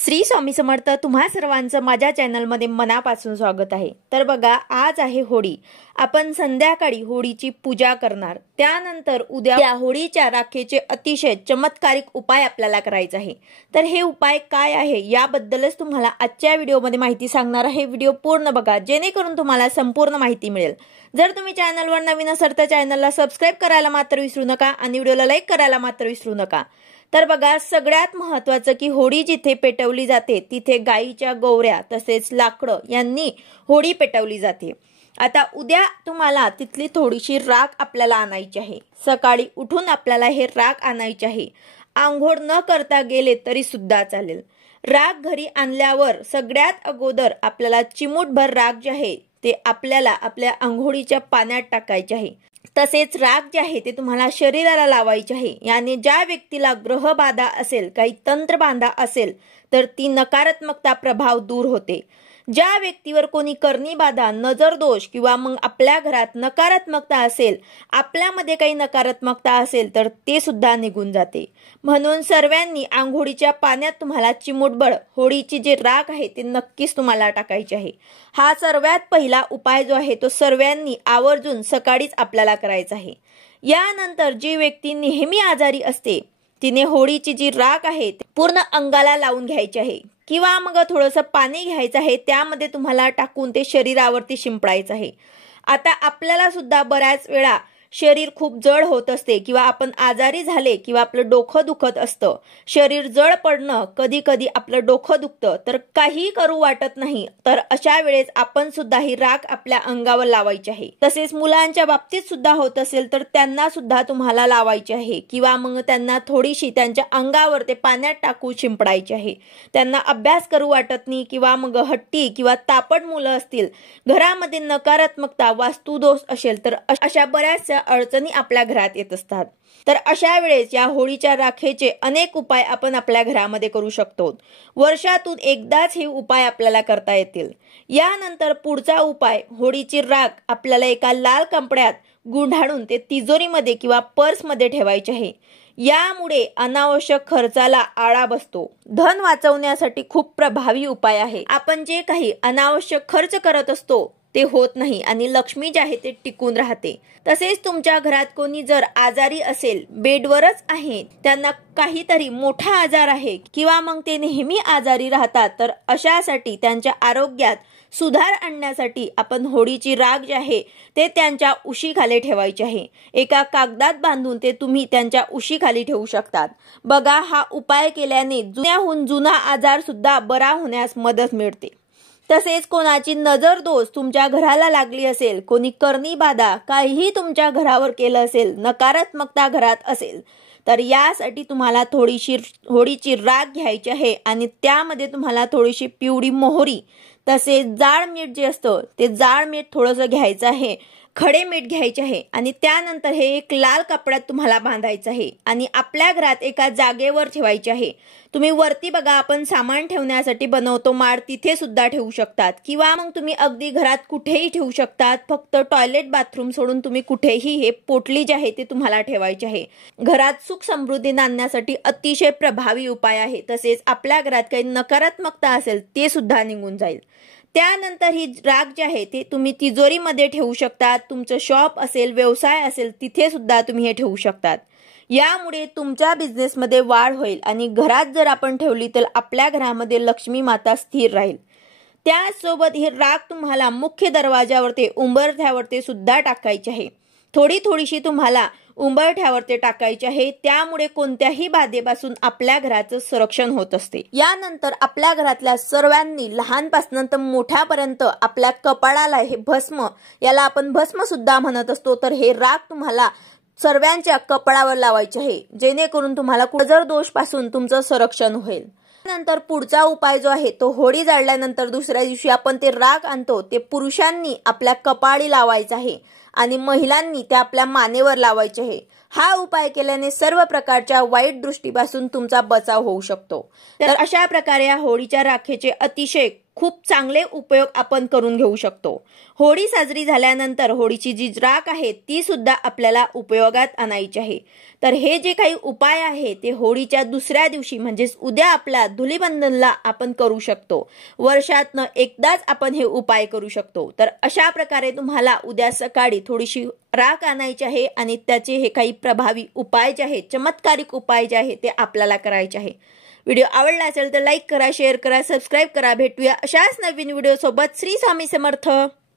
श्री स्वामी समर्थ। तुम्हा सर्वांचं माझ्या चॅनलमध्ये मनापासून स्वागत आहे। तर बघा, आज आहे होळी। आपण संध्याकाळी होळीची पूजा करणार। त्यानंतर उद्या होळीच्या राखेचे अतिशय चमत्कारिक उपाय आपल्याला करायचा आहे। तर हे उपाय काय आहे याबद्दलच तुम्हाला आजच्या व्हिडिओमध्ये माहिती सांगणार आहे। व्हिडिओ पूर्ण बघा जेणेकरून तुम्हाला संपूर्ण माहिती मिळेल। जर तुम्ही चॅनलवर नवीन असाल तर चॅनलला सबस्क्राइब करायला मात्र विसरू नका आणि व्हिडिओला लाईक करायला मात्र विसरू नका। तर बघा, सगळ्यात महत्त्वाचं की होळी जिथे पेटवली जाते तिथे गाईच्या गोवऱ्या तसेच लाकडं यांनी होळी पेटवली जाते। आता उद्या तुम्हाला तिथली थोडीशी राख आपल्याला आणायची आहे। सकाळी उठून आपल्याला हे राख आणायची आहे। आंघोळ न करता गेले तरी सुद्धा चालेल। राख घरी आणल्यावर सगळ्यात अगोदर आपल्याला चिमूटभर राख जे आहे ते आपल्याला आपल्या आंघोळीच्या पाण्यात टाकायचे आहे। तसेच राख जे आहे ते तुम्हाला शरीराला लावायचे आहे। याने ज्या व्यक्तीला ग्रहबाधा असेल, काही तंत्रबाधा असेल तर ती नकारात्मकता प्रभाव दूर होते। ज्या व्यक्तीवर कोणी करणी बाधा, नजर दोष किंवा मग आपल्या घरात नकारात्मकता असेल, आपल्यामध्ये काही नकारात्मकता असेल तर ते सुद्धा निघून जाते। म्हणून सर्वांनी आंघोळीच्या पाण्यात तुम्हाला चिमूटभर होळीची जी राख आहे ते नक्कीच तुम्हाला टाकायची आहे। हा सर्वात पहिला उपाय जो आहे तो सर्वांनी आवर्जून सकाळीच आपल्याला करायचा आहे। यानंतर जी व्यक्ती नेहमी आजारी असते तिने होळीची जी राख आहे पूर्ण अंगाला लावून घ्यायची आहे किंवा मग थोडंसं पाणी घ्यायचं आहे, त्यामध्ये तुम्हाला टाकून ते शरीरावरती शिंपडायचं आहे। आता आपल्याला सुद्धा बऱ्याच वेळा शरीर खूप जड होत असते किंवा आपण आजारी झाले किंवा आपलं डोकं दुखत असतं, शरीर जड पडणं, कधी कधी आपलं डोकं दुखतं तर काही करू वाटत नाही। तर अशा वेळेस आपण सुद्धा ही राख आपल्या अंगावर लावायची आहे। तसेच मुलांच्या बाबतीत सुद्धा होत असेल तर त्यांना सुद्धा तुम्हाला लावायची आहे किंवा मग त्यांना थोडीशी त्यांच्या अंगावर ते पाण्यात टाकून शिंपडायची आहे। त्यांना अभ्यास करू वाटत नाही किंवा मग हट्टी किंवा तापड मुलं असतील, घरामध्ये नकारात्मकता, वास्तुदोष असेल तर अशा बऱ्याचशा अडचणी आपल्या घरात येत असतात। तर अशा वेळेस या होळीच्या राखेचे अनेक उपाय आपण आपल्या घरामध्ये करू शकतो। वर्षातून एकदाच हे उपाय आपल्याला करता येतील। यानंतर पुढचा उपाय, होळीची राख आपल्याला एका लाल कपड्यात गुंडाळून ते तिजोरीमध्ये किंवा पर्समध्ये ठेवायचे आहे। यामुळे अनावश्यक खर्चाला आळा बसतो। धन वाचवण्यासाठी खूप प्रभावी उपाय आहे। आपण जे काही अनावश्यक खर्च करत असतो ते होत नाही आणि लक्ष्मी जी आहे ते टिकून राहते। तसेच तुमच्या घरात कोणी जर आजारी असेल, बेडवरच आहे, त्यांना काहीतरी मोठा आजार आहे किंवा मग ते नेहमी आजारी राहतात, तर अशासाठी त्यांच्या आरोग्यात सुधार आणण्यासाठी आपण होळीची राख जी आहे ते त्यांच्या उशीखाली ठेवायची आहे। एका कागदात बांधून ते तुम्ही त्यांच्या उशीखाली ठेवू शकतात। बघा, हा उपाय केल्याने जुन्याहून जुना आजार सुद्धा बरा होण्यास मदत मिळते। तसेच कोणाची नजर दोष तुमच्या घराला लागली असेल, कोणी करणी बाधा काहीही तुमच्या घरावर केलं असेल, नकारात्मकता घरात असेल तर यासाठी तुम्हाला थोडीशी होळीची राख घ्यायची आहे आणि त्यामध्ये तुम्हाला थोडीशी पिवळी मोहरी तसेच जाड मीठ जे असतं ते जाड मीठ थोडंसं घ्यायचं आहे, खडे मीठ घ्यायचे आहे आणि त्यानंतर हे एक लाल कपड्यात तुम्हाला बांधायचं आहे आणि आपल्या घरात एका जागेवर ठेवायचे आहे। तुम्ही वरती बघा, आपण सामान ठेवण्यासाठी बनवतो माड, तिथे सुद्धा ठेवू शकतात किंवा मग तुम्ही अगदी घरात कुठेही ठेवू शकतात। फक्त टॉयलेट बाथरूम सोडून तुम्ही कुठेही हे पोटली जे आहे ते तुम्हाला ठेवायचे आहे। घरात सुख समृद्धी आणण्यासाठी अतिशय प्रभावी उपाय आहे। तसेच आपल्या घरात काही नकारात्मकता असेल ते सुद्धा निघून जाईल। त्यानंतर ही राख जी आहे ते तुम्ही तिजोरीमध्ये ठेवू शकतात। तुमचं शॉप असेल, व्यवसाय असेल, तिथे सुद्धा तुम्ही हे ठेवू शकतात। यामुळे तुमच्या बिझनेसमध्ये वाढ होईल आणि घरात जर आपण ठेवली तर आपल्या घरामध्ये लक्ष्मी माता स्थिर राहील। त्यासोबत ही राख तुम्हाला मुख्य दरवाजावरती, उंबरठ्यावरती सुद्धा टाकायची आहे। थोडीशी तुम्हाला उंबरठ्यावरती टाकायचे आहे। त्यामुळे कोणत्याही बाधेपासून आपल्या घराचं संरक्षण होत असते। यानंतर आपल्या घरातल्या सर्वांनी लहानपासून तर मोठ्यापर्यंत आपल्या कपाळाला हे भस्म, याला आपण भस्म सुद्धा म्हणत असतो, तर हे राख तुम्हाला सर्वांच्या कपाळावर लावायचे आहे जेणेकरून तुम्हाला नजर दोष पासून तुमचं संरक्षण होईल। नंतर पुढचा उपाय जो आहे तो होळी जाळल्यानंतर दुसऱ्या दिवशी आपण ते राख आणतो ते पुरुषांनी आपल्या कपाळी लावायचं आहे आणि महिलांनी ते आपल्या मानेवर लावायचे आहे। हा उपाय केल्याने सर्व प्रकारच्या वाईट दृष्टीपासून तुमचा बचाव होऊ शकतो। तर अशा प्रकारे या होळीच्या राखेचे अतिशय खूप चांगले उपयोग आपण करून घेऊ शकतो। होळी साजरी झाल्यानंतर होळीची जी राख आहे ती सुद्धा आपल्याला उपयोगात आणायची आहे। तर हे जे काही उपाय आहे ते होळीच्या दुसऱ्या दिवशी म्हणजेच उद्या आपल्या धुलीवंदनला आपण करू शकतो। वर्षातनं एकदाच आपण हे उपाय करू शकतो। तर अशा प्रकारे तुम्हाला उद्या सकाळी थोडीशी राख आणायची आहे आणि त्याचे हे काही प्रभावी उपाय जे आहेत, चमत्कारिक उपाय जे आहेत ते आपल्याला करायचे आहे। व्हिडिओ आवडला असेल तर लाईक करा, शेअर करा, सबस्क्राइब करा। भेटूया अशाच नवीन व्हिडिओ सोबत। श्री स्वामी समर्थ।